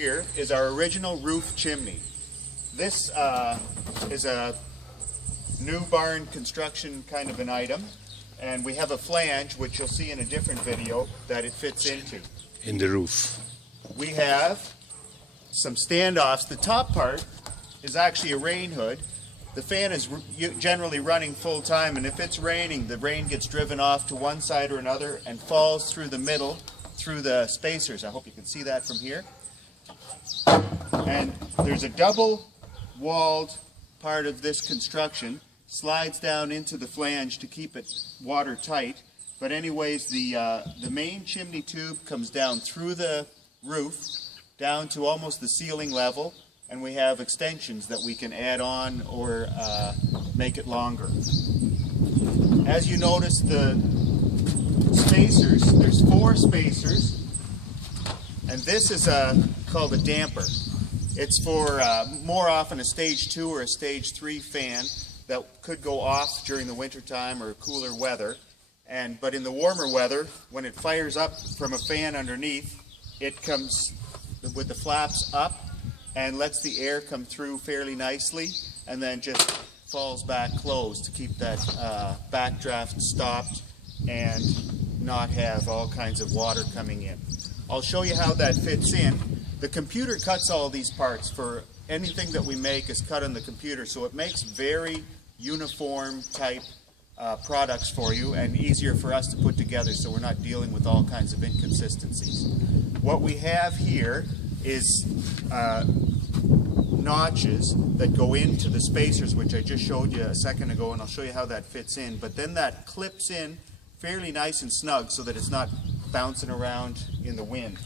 Here is our original roof chimney. This is a new barn construction kind of an item, and we have a flange, which you'll see in a different video, that it fits into. In the roof. We have some standoffs. The top part is actually a rain hood. The fan is generally running full time, and if it's raining, the rain gets driven off to one side or another and falls through the middle, through the spacers. I hope you can see that from here. And there's a double-walled part of this construction, slides down into the flange to keep it watertight. But anyways, the main chimney tube comes down through the roof, down to almost the ceiling level, and we have extensions that we can add on or make it longer. As you notice, the spacers, there's 4 spacers, and this is called a damper. It's for more often a stage 2 or a stage 3 fan that could go off during the winter time or cooler weather. But in the warmer weather, when it fires up from a fan underneath, it comes with the flaps up and lets the air come through fairly nicely, and then just falls back closed to keep that backdraft stopped and not have all kinds of water coming in. I'll show you how that fits in. The computer cuts all these parts. For anything that we make is cut on the computer, so it makes very uniform type products for you and easier for us to put together, so we're not dealing with all kinds of inconsistencies. What we have here is notches that go into the spacers, which I just showed you a second ago, and I'll show you how that fits in. But then that clips in fairly nice and snug so that it's not bouncing around in the wind.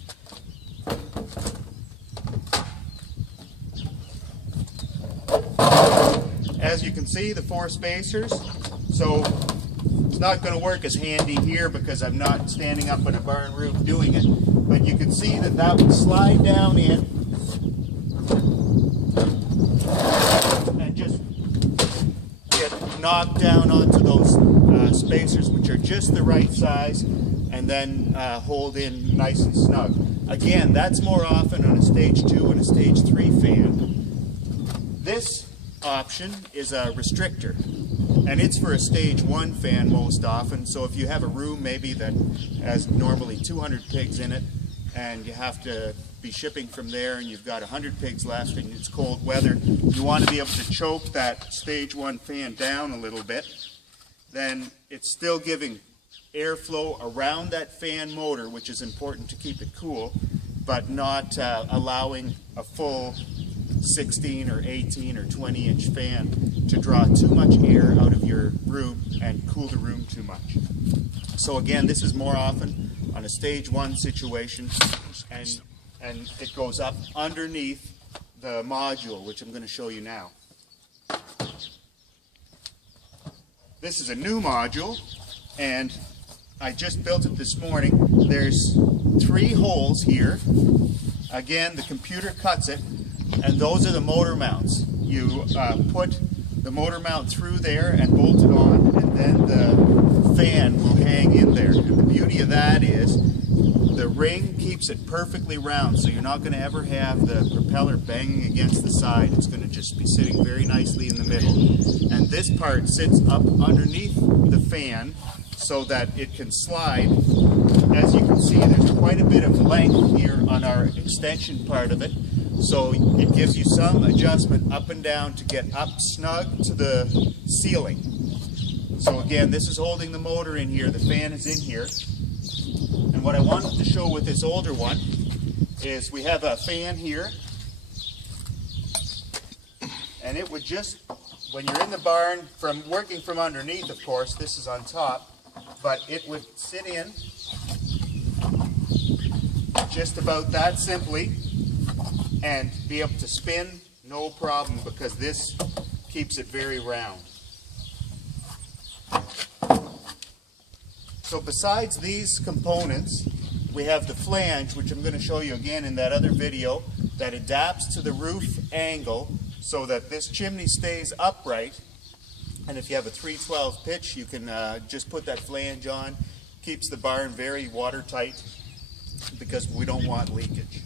As you can see, the 4 spacers, so it's not going to work as handy here because I'm not standing up on a barn roof doing it, but you can see that that would slide down in and just get knocked down onto those spacers, which are just the right size, and then hold in nice and snug. Again, that's more often on a stage 2 and a stage 3 fan. This option is a restrictor, and it's for a stage 1 fan most often. So if you have a room maybe that has normally 200 pigs in it, and you have to be shipping from there and you've got 100 pigs left and it's cold weather, you want to be able to choke that stage 1 fan down a little bit. Then it's still giving airflow around that fan motor, which is important to keep it cool, but not allowing a full 16 or 18 or 20 inch fan to draw too much air out of your room and cool the room too much. So again, this is more often on a stage 1 situation, and it goes up underneath the module, which I'm going to show you now. This is a new module, and I just built it this morning. There's 3 holes here. Again, the computer cuts it, and those are the motor mounts. You put the motor mount through there and bolt it on, and then the fan will hang in there. And the beauty of that is the ring keeps it perfectly round, so you're not going to ever have the propeller banging against the side. It's going to just be sitting very nicely in the middle. And this part sits up underneath the fan so that it can slide. As you can see, there's quite a bit of length here on our extension part of it, so it gives you some adjustment up and down to get up snug to the ceiling. So again, this is holding the motor in here, the fan is in here. And what I wanted to show with this older one is we have a fan here, and it would just, when you're in the barn, working from underneath, of course, this is on top, but it would sit in just about that simply and be able to spin no problem, because this keeps it very round. So besides these components, we have the flange, which I'm going to show you again in that other video, that adapts to the roof angle so that this chimney stays upright. And if you have a 312 pitch, you can just put that flange on. Keeps the barn very watertight because we don't want leakage.